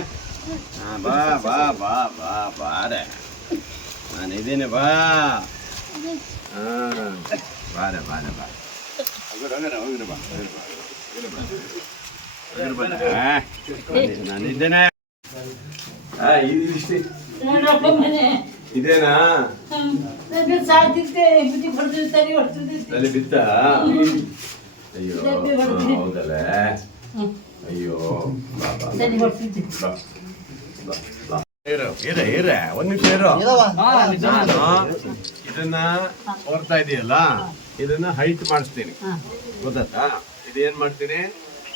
ಹಾ, ಬಾ ಬಾ ಬಾ ಬಾ ಬಾರೆ ನಾನು ಇದ್ದೀನಿ ಬಾ ಹಾ ಬಾರೆ ಬಾರೆ ಬಾ ಹೋಗ್ರೆ ಹೋಗ್ರೆ ಹೋಗ್ರೆ ಬಾ ಹೋಗ್ರೆ ಬಾ ಹೋಗ್ರೆ ಬಾ ಹೋಗ್ರೆ ಬಾ ಹಾ, ನಾನು ಇದ್ದೇನೆ ಹಾ ಇದು ಇಷ್ಟೇ ನೋಡಪ್ಪ ಮನೆ ಇದೇನಾ ನನಗೆ ಸಾಧಿಸಿದೆ ಬುದ್ಧಿ ಬಡ್ದಿರ್ತಾರೆ ಹೊಡ್ತಿದ್ದೆ ತಲೆ ಬಿತ್ತ ಅಯ್ಯೋ ಡಬ್ಬಿ ಹಾ, ಹೊಡ್ದಿದೆ. ಹೌದಲ್ಲ ಅಯ್ಯೋ ಒಂದ್ ನಿಮಿಷ ಇರೋ. ನಾನು ಇದನ್ನ ಓರ್ತಾ ಇದೆಯಲ್ಲ? ಇದನ್ನ ಹೈಟ್ ಮಾಡಿಸ್ತೀನಿ. ಗೊತ್ತಾ ಗೊತ್ತಾಯ್ತಾ? ಇದೇನ್ ಮಾಡ್ತೀನಿ?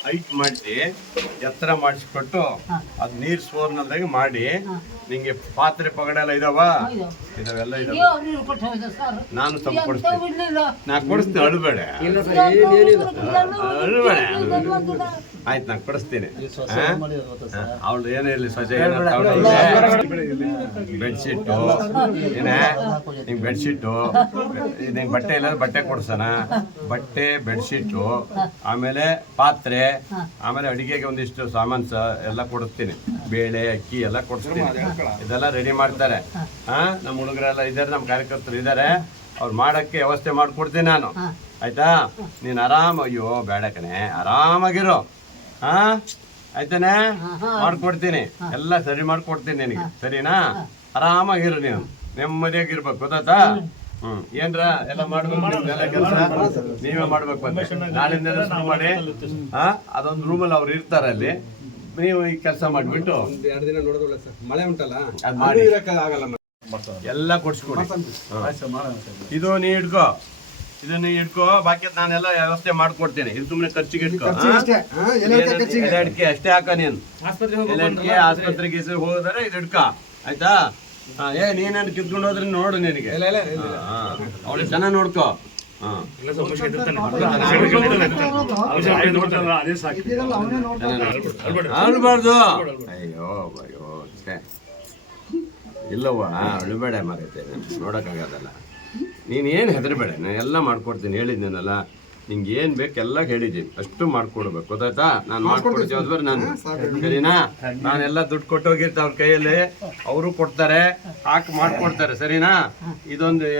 ಹೈಟ್ ಮಾಡಿಸಿ ಎತ್ತರ ಮಾಡಿಸ್ಕೊಟ್ಟು. ಅದ್ ನೀರ್ ಸೋರ್ನಲ್ದಾಗ ಮಾಡಿ. ನಿಂಗೆ ಪಾತ್ರೆ ಪಗಡೆಲ್ಲ ಇದಾವ? ಹೌದು. ಇದಾವೆಲ್ಲ ಇದಾವೆ. ನಾನು ತಂದು ಕೊಡಿಸ್ತೀನಿ ನಾ ಕೊಡಿಸ್ತೀನಿ ಅಳ್ಬೇಡ. ಅಳ್ಬೇಡ ಆಯ್ತು ನಾನು ಕೊಡಿಸ್ತೀನಿ. ಅವಳು ಏನು ಇಲ್ಲಿ ಸ್ವಚ್ಛ ಬೆಡ್ಶೀಟು ಏನೇ? ನಿಂಗೆ ಬೆಡ್ಶೀಟು ನಿಂಗೆ ಬಟ್ಟೆ ಇಲ್ಲ ಬಟ್ಟೆ ಕೊಡ್ಸೋಣ. ಬಟ್ಟೆ ಬೆಡ್ಶೀಟು ಆಮೇಲೆ ಪಾತ್ರೆ ಆಮೇಲೆ ಅಡಿಗೆಗೆ ಒಂದಿಷ್ಟು ಸಾಮಾನ್ಸ ಎಲ್ಲ ಕೊಡಿಸ್ತೀನಿ. ಬೇಳೆ ಅಕ್ಕಿ ಎಲ್ಲ ಕೊಡಿಸ್ತೀನಿ. ಇದೆಲ್ಲ ರೆಡಿ ಮಾಡ್ತಾರೆ. ಹಾಂ. ನಮ್ಮ ಹುಡುಗರೆಲ್ಲ ಇದ್ದಾರೆ ನಮ್ಮ ಕಾರ್ಯಕರ್ತರು ಇದ್ದಾರೆ. ಅವ್ರು ಮಾಡಕ್ಕೆ ವ್ಯವಸ್ಥೆ ಮಾಡ್ಕೊಡ್ತೀನಿ ನಾನು. ಆಯ್ತಾ? ನೀನು ಆರಾಮ ಅಯ್ಯೋ ಬೇಡ ಕಣೆ. ಆರಾಮಾಗಿರು. ಹಾ? ಆಯ್ತಾನೆ? ಮಾಡ್ಕೊಡ್ತೀನಿ. ಎಲ್ಲ ಸರಿ ಮಾಡ್ಕೊಡ್ತೀನಿ ನಿನಗೆ. ಸರಿನಾ? ಆರಾಮಾಗಿರು ನೀನು. ನೆಮ್ಮದಿಯಾಗಿರ್ಬೇಕು ಗೊತ್ತಾತಾ ಹ್ಮ್. ಏನ್ರ ಎಲ್ಲ ಮಾಡ್ಬೇಕು? ಕೆಲಸ? ನೀವೇ ಮಾಡ್ಬೇಕು ಬಂದೆ ನಾಳಿಂದ ಶುರು ಮಾಡಿ. ಹಾ? ಅದೊಂದು ರೂಮಲ್ಲಿ ಅವ್ರು ಇರ್ತಾರೆ ಅಲ್ಲಿ. ನೀವು ಈ ಕೆಲಸ ಮಾಡಿಬಿಟ್ಟು. ಒಂದ್ ಎರಡು ದಿನ ನೋಡೋದು ಸರ್. ಮಳೆ ಉಂಟಲ್ಲ? ಅದ್ ಮಾಡಿ. ಆಗಲ್ಲ. ಎಲ್ಲ ಕೊಡ್ಸ್ಕೊಡಿ. ಇದು ನೀ ಇಟ್ಕೋ. ಇದನ್ನ ಇಟ್ಕೋ. ಬಾಕಿ ನಾನೆಲ್ಲ ವ್ಯವಸ್ಥೆ ಮಾಡ್ಕೊಡ್ತೇನೆ. ಇದು ಸುಮ್ಮನೆ ಖರ್ಚಿಗೆ ಇಟ್ಕೋ. ಎಲೆ ಅಡಿಕೆ ಅಷ್ಟೇ ಹಾಕ ನೀನು. ಎಲೆ ಅಡಿಕೆ ಆಸ್ಪತ್ರೆಗೆ. ಹೋದರೆ ಇದು ಇಟ್ಕ. ಆಯ್ತಾ? ಏ ನೀನೇನು ಕಿತ್ಕೊಂಡು ಹೋದ್ರೆ ನೋಡು ನಿನಗೆ. ಅವಳು ಚೆನ್ನಾಗಿ ನೋಡ್ಕೋ. ಹಾ. ಅಳ್ಬಾರ್ದು ಅಯ್ಯೋ ಅಯ್ಯೋ. ಇಲ್ಲವ್ವ ಮಾರೈತೆ ಮರೈತೆ ನೋಡೋಕ್ಕಾಗೋದಲ್ಲ ನೀನು ಏನು ಹೆದರಬೇಡ ನಾನು ಎಲ್ಲ ಮಾಡ್ಕೊಡ್ತೀನಿ ಹೇಳಿದ್ದೀನಲ್ಲ ನಿಂಗೆ ಏನು ಬೇಕು ಎಲ್ಲ ಹೇಳಿದ್ದೀನಿ. ಅಷ್ಟು ಮಾಡ್ಕೊಡ್ಬೇಕು ಗೊತ್ತಾಯ್ತಾ? ನಾನು ಮಾಡ್ಕೊಡ್ತೀನಿ ಜವಾಬ್ದಾರಿ ನಾನು. ಸರಿನಾ? ನಾನೆಲ್ಲ ದುಡ್ಡು ಕೊಟ್ಟೋಗಿರ್ತ ಅವ್ರ ಕೈಯಲ್ಲಿ. ಅವರು ಕೊಡ್ತಾರೆ ಹಾಕಿ ಮಾಡ್ಕೊಡ್ತಾರೆ ಸರಿನಾ? ಇದೊಂದು